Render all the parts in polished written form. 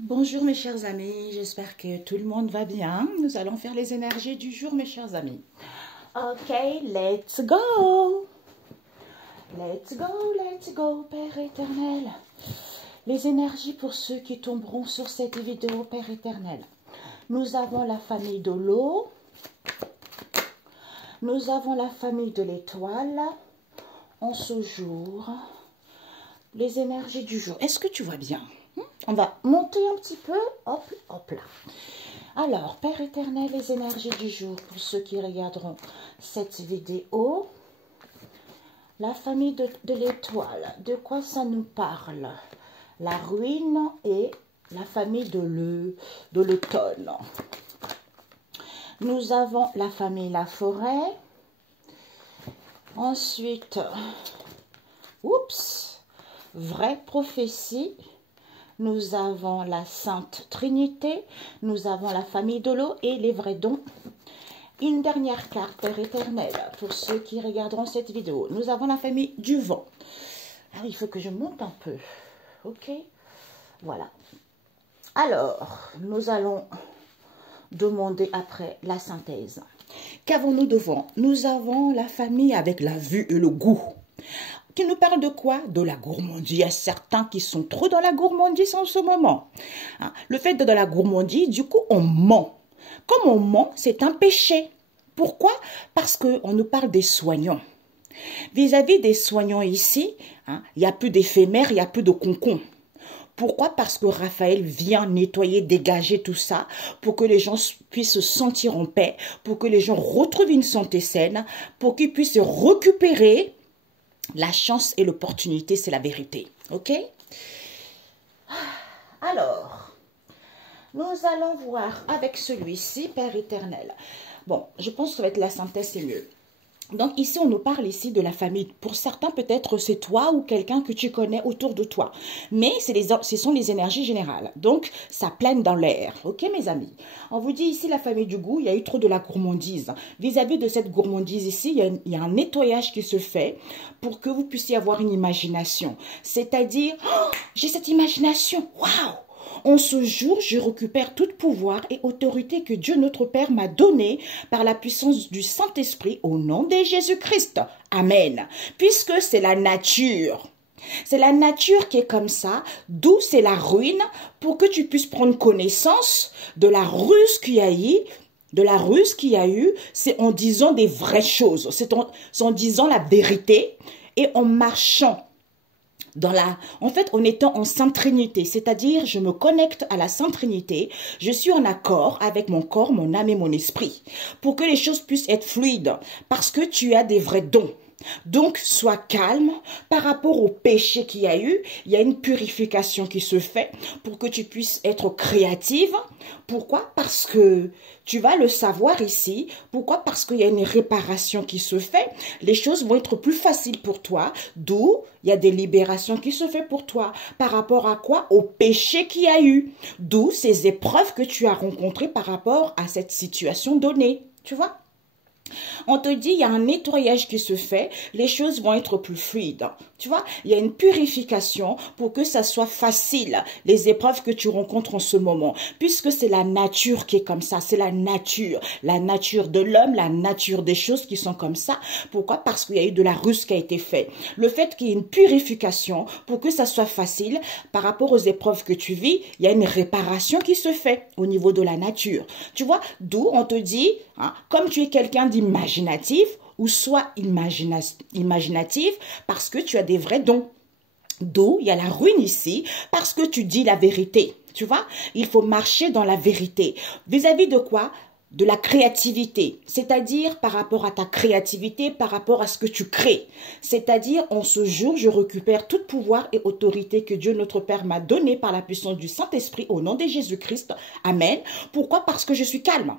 Bonjour mes chers amis, j'espère que tout le monde va bien. Nous allons faire les énergies du jour mes chers amis. Ok, let's go. Let's go, Père éternel. Les énergies pour ceux qui tomberont sur cette vidéo, Père éternel. Nous avons la famille de l'eau. Nous avons la famille de l'étoile. En ce jour, les énergies du jour. Est-ce que tu vois bien? On va monter un petit peu, hop, hop là. Alors, Père éternel, les énergies du jour, pour ceux qui regarderont cette vidéo. La famille de l'étoile, de quoi ça nous parle? La ruine et la famille de l'automne. Nous avons la famille la forêt. Ensuite, oups, vraie prophétie. Nous avons la Sainte Trinité, nous avons la famille de l'eau et les vrais dons. Une dernière carte, Père éternel, pour ceux qui regarderont cette vidéo. Nous avons la famille du vent. Ah oui, il faut que je monte un peu. Ok, voilà. Alors, nous allons demander après la synthèse. Qu'avons-nous devant? Nous avons la famille avec la vue et le goût. Qui nous parle de quoi? De la gourmandise. Il y a certains qui sont trop dans la gourmandise en ce moment. Le fait de dans la gourmandise, du coup, on ment. Comme on ment, c'est un péché. Pourquoi? Parce qu'on nous parle des soignants. Vis-à-vis des soignants ici, il n'y a plus d'éphémères, il n'y a plus de concon. Pourquoi? Parce que Raphaël vient nettoyer, dégager tout ça pour que les gens puissent se sentir en paix, pour que les gens retrouvent une santé saine, pour qu'ils puissent récupérer. La chance et l'opportunité, c'est la vérité. Ok? Alors, nous allons voir avec celui-ci, Père éternel. Bon, je pense que ça va être la synthèse, c'est mieux. Donc ici, on nous parle ici de la famille. Pour certains, peut-être c'est toi ou quelqu'un que tu connais autour de toi. Mais ce sont les énergies générales. Donc, ça plane dans l'air. Ok, mes amis? On vous dit ici, la famille du goût, il y a eu trop de la gourmandise. Vis-à-vis de cette gourmandise ici, il y a un nettoyage qui se fait pour que vous puissiez avoir une imagination. C'est-à-dire, oh, j'ai cette imagination. Waouh! En ce jour, je récupère tout pouvoir et autorité que Dieu notre Père m'a donné par la puissance du Saint-Esprit au nom de Jésus-Christ. Amen. Puisque c'est la nature. C'est la nature qui est comme ça, d'où c'est la ruine, pour que tu puisses prendre connaissance de la ruse qu'il y a eu. C'est en disant des vraies choses, c'est en disant la vérité et en marchant en fait, en étant en Sainte Trinité, c'est-à-dire je me connecte à la Sainte Trinité, je suis en accord avec mon corps, mon âme et mon esprit, pour que les choses puissent être fluides, parce que tu as des vrais dons. Donc, sois calme par rapport au péché qu'il y a eu. Il y a une purification qui se fait pour que tu puisses être créative. Pourquoi? Parce que tu vas le savoir ici. Pourquoi? Parce qu'il y a une réparation qui se fait. Les choses vont être plus faciles pour toi. D'où il y a des libérations qui se font pour toi. Par rapport à quoi? Au péché qu'il y a eu. D'où ces épreuves que tu as rencontrées par rapport à cette situation donnée. Tu vois? On te dit, il y a un nettoyage qui se fait, les choses vont être plus fluides. Tu vois, il y a une purification pour que ça soit facile, les épreuves que tu rencontres en ce moment. Puisque c'est la nature qui est comme ça, c'est la nature de l'homme, la nature des choses qui sont comme ça. Pourquoi? Parce qu'il y a eu de la ruse qui a été faite. Le fait qu'il y ait une purification pour que ça soit facile, par rapport aux épreuves que tu vis, il y a une réparation qui se fait au niveau de la nature. Tu vois, d'où on te dit, comme tu es quelqu'un d'imaginatif, ou soit imaginatif parce que tu as des vrais dons. D'où il y a la ruine ici parce que tu dis la vérité. Tu vois, il faut marcher dans la vérité. Vis-à-vis de quoi? De la créativité, c'est-à-dire par rapport à ta créativité, par rapport à ce que tu crées. C'est-à-dire, en ce jour, je récupère tout pouvoir et autorité que Dieu notre Père m'a donné par la puissance du Saint-Esprit au nom de Jésus-Christ. Amen. Pourquoi? Parce que je suis calme.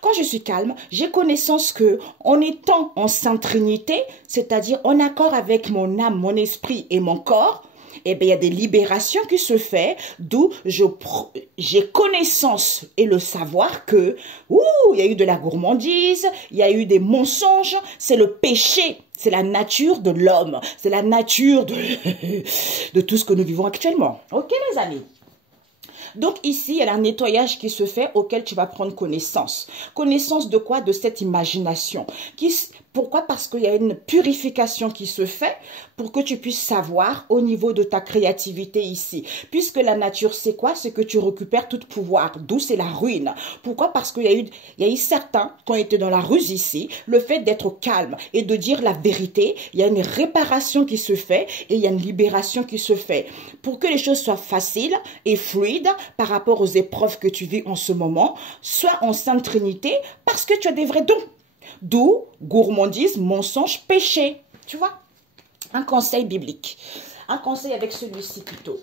Quand je suis calme, j'ai connaissance que, en étant en Sainte Trinité, c'est-à-dire en accord avec mon âme, mon esprit et mon corps, eh bien, il y a des libérations qui se font, d'où j'ai connaissance et le savoir que, il y a eu de la gourmandise, il y a eu des mensonges, c'est le péché, c'est la nature de l'homme, c'est la nature de tout ce que nous vivons actuellement. Ok, les amis? Donc ici, il y a un nettoyage qui se fait auquel tu vas prendre connaissance. Connaissance de quoi? De cette imagination. Pourquoi? Parce qu'il y a une purification qui se fait pour que tu puisses savoir au niveau de ta créativité ici. Puisque la nature, c'est quoi? C'est que tu récupères tout pouvoir. D'où c'est la ruine. Pourquoi? Parce qu'il y a eu certains qui ont été dans la ruse ici. Le fait d'être calme et de dire la vérité, il y a une réparation qui se fait et il y a une libération qui se fait. Pour que les choses soient faciles et fluides par rapport aux épreuves que tu vis en ce moment, sois en Sainte Trinité parce que tu as des vrais dons. D'où gourmandise, mensonge, péché. Tu vois? Un conseil biblique. Un conseil avec celui-ci plutôt.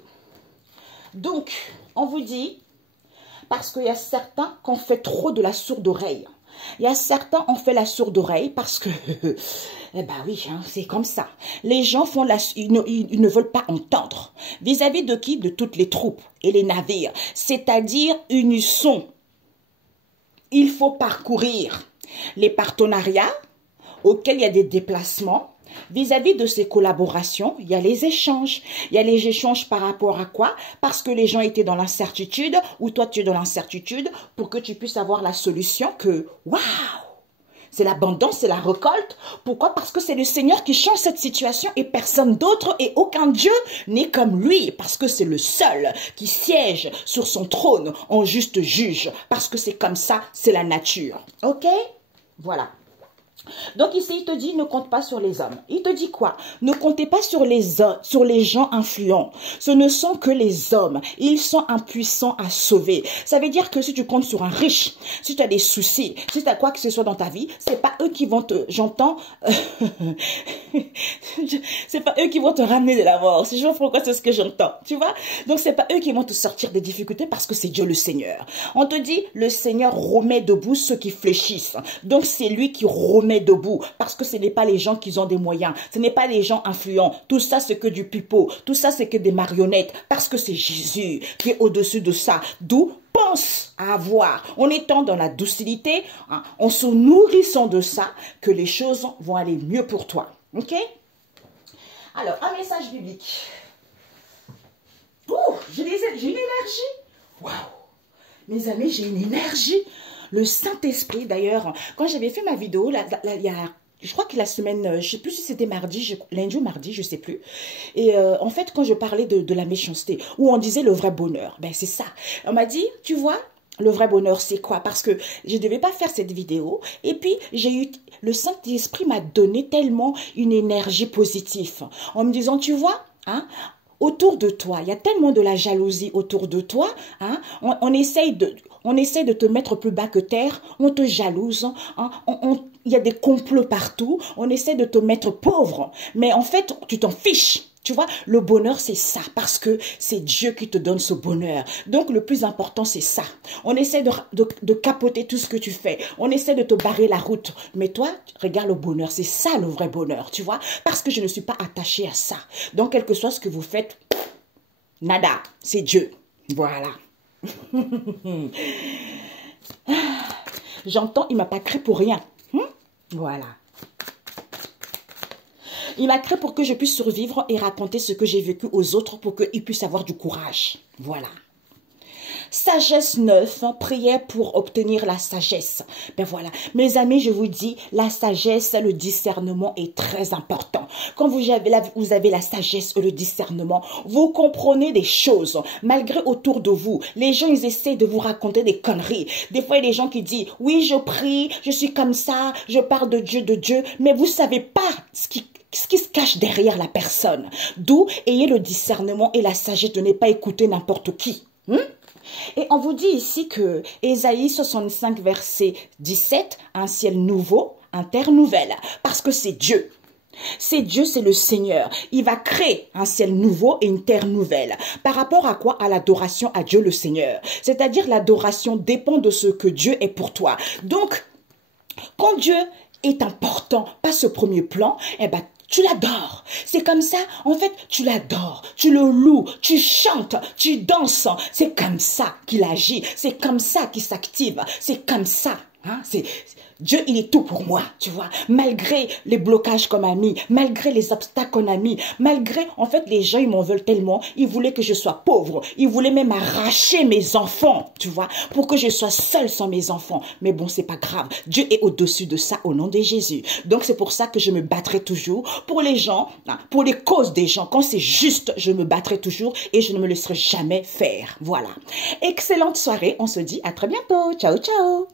Donc, on vous dit, parce qu'il y a certains qui ont fait trop de la sourde oreille. Il y a certains qui ont fait la sourde oreille parce que, eh ben oui, hein, c'est comme ça. Les gens font ils ne veulent pas entendre. Vis-à-vis de qui? De toutes les troupes et les navires. C'est-à-dire unisson. Il faut parcourir les partenariats auxquels il y a des déplacements. Vis-à-vis de ces collaborations, il y a les échanges. Il y a les échanges par rapport à quoi? Parce que les gens étaient dans l'incertitude ou toi tu es dans l'incertitude pour que tu puisses avoir la solution que, waouh, c'est l'abondance, c'est la récolte. Pourquoi? Parce que c'est le Seigneur qui change cette situation et personne d'autre et aucun Dieu n'est comme lui. Parce que c'est le seul qui siège sur son trône en juste juge. Parce que c'est comme ça, c'est la nature. Ok? Voilà. Donc ici, il te dit, ne compte pas sur les hommes. Il te dit quoi? Ne comptez pas sur les gens influents. Ce ne sont que les hommes. Ils sont impuissants à sauver. Ça veut dire que si tu comptes sur un riche, si tu as des soucis, si tu as quoi que ce soit dans ta vie, c'est pas eux qui vont te... J'entends... c'est pas eux qui vont te ramener de la mort. Si je vois pourquoi c'est ce que j'entends. Tu vois? Donc c'est pas eux qui vont te sortir des difficultés parce que c'est Dieu le Seigneur. On te dit, le Seigneur remet debout ceux qui fléchissent. Donc c'est lui qui remet debout parce que ce n'est pas les gens qui ont des moyens, ce n'est pas les gens influents, tout ça c'est que du pipeau, tout ça c'est que des marionnettes parce que c'est Jésus qui est au-dessus de ça. D'où pense à avoir, en étant dans la docilité, hein, en se nourrissant de ça, que les choses vont aller mieux pour toi. Ok? Alors, un message biblique. Ouh, j'ai une énergie. Waouh! Mes amis, j'ai une énergie. Le Saint-Esprit, d'ailleurs, quand j'avais fait ma vidéo, il y a, je crois que la semaine, je ne sais plus si c'était mardi, lundi ou mardi, je ne sais plus. Et en fait, quand je parlais de la méchanceté, où on disait le vrai bonheur, ben c'est ça. On m'a dit, tu vois, le vrai bonheur, c'est quoi? Parce que je ne devais pas faire cette vidéo. Et puis, le Saint-Esprit m'a donné tellement une énergie positive. En me disant, tu vois, hein, autour de toi, il y a tellement de la jalousie autour de toi, hein, on essaye de te mettre plus bas que terre, on te jalouse, hein, il y a des complots partout, on essaie de te mettre pauvre, mais en fait, tu t'en fiches. Tu vois, le bonheur, c'est ça, parce que c'est Dieu qui te donne ce bonheur. Donc, le plus important, c'est ça. On essaie de capoter tout ce que tu fais. On essaie de te barrer la route. Mais toi, regarde le bonheur. C'est ça, le vrai bonheur, tu vois. Parce que je ne suis pas attachée à ça. Donc, quel que soit ce que vous faites, nada, c'est Dieu. Voilà. J'entends, il ne m'a pas créé pour rien. Voilà. Il m'a créé pour que je puisse survivre et raconter ce que j'ai vécu aux autres pour qu'ils puissent avoir du courage. Voilà. Sagesse 9, prière pour obtenir la sagesse. Ben voilà, mes amis, je vous dis, la sagesse, le discernement est très important. Quand vous avez la sagesse et le discernement, vous comprenez des choses, malgré autour de vous. Les gens, ils essaient de vous raconter des conneries. Des fois, il y a des gens qui disent, oui, je prie, je suis comme ça, je parle de Dieu, mais vous savez pas ce qui se cache derrière la personne. D'où ayez le discernement et la sagesse de ne pas écouter n'importe qui. Et on vous dit ici que Ésaïe 65 verset 17, un ciel nouveau, un terre nouvelle, parce que c'est Dieu. C'est Dieu, c'est le Seigneur. Il va créer un ciel nouveau et une terre nouvelle. Par rapport à quoi? À l'adoration à Dieu le Seigneur. C'est-à-dire l'adoration dépend de ce que Dieu est pour toi. Donc, quand Dieu est important, pas ce premier plan, eh ben, tu l'adores. C'est comme ça, en fait, tu l'adores, tu le loues, tu chantes, tu danses. C'est comme ça qu'il agit, c'est comme ça qu'il s'active, c'est comme ça. Hein? Dieu, il est tout pour moi, tu vois. Malgré les blocages qu'on m'a mis, malgré les obstacles qu'on a mis, malgré, en fait, les gens, ils m'en veulent tellement. Ils voulaient que je sois pauvre. Ils voulaient même arracher mes enfants, tu vois, pour que je sois seule sans mes enfants. Mais bon, c'est pas grave. Dieu est au-dessus de ça au nom de Jésus. Donc, c'est pour ça que je me battrai toujours pour les gens, pour les causes des gens. Quand c'est juste, je me battrai toujours et je ne me laisserai jamais faire. Voilà. Excellente soirée. On se dit à très bientôt. Ciao, ciao.